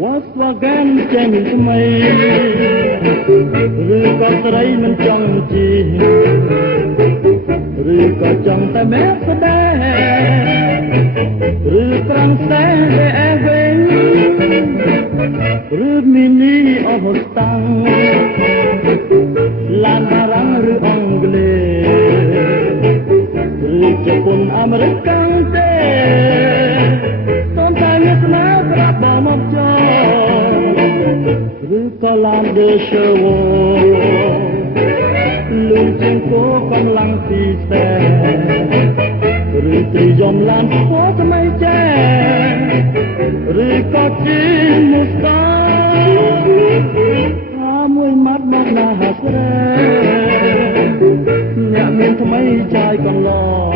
Volkswagen ចេញថ្មីឬក៏ស្រីមិនចង់ជិះឬក៏ចង់តែ Mercedes ឬ Franceវិញឬ Mini Mustang ឡានបារាំងឬអង់គ្លេសឬជប៉ុនអាមេរិកកាំងទេសូមតែមានស្នាប្រាប់បងមកចូលឬក៏ឡាន De Chevaux លឺជាងគោកម្លាំងពិសេសឬត្រីយំឡានស្ពតថ្មីចេឬក៏ជីមូស្តាមួយម៉ាត់មកណាស់ស្រីអ្នកមានថ្មីចាយកន្លង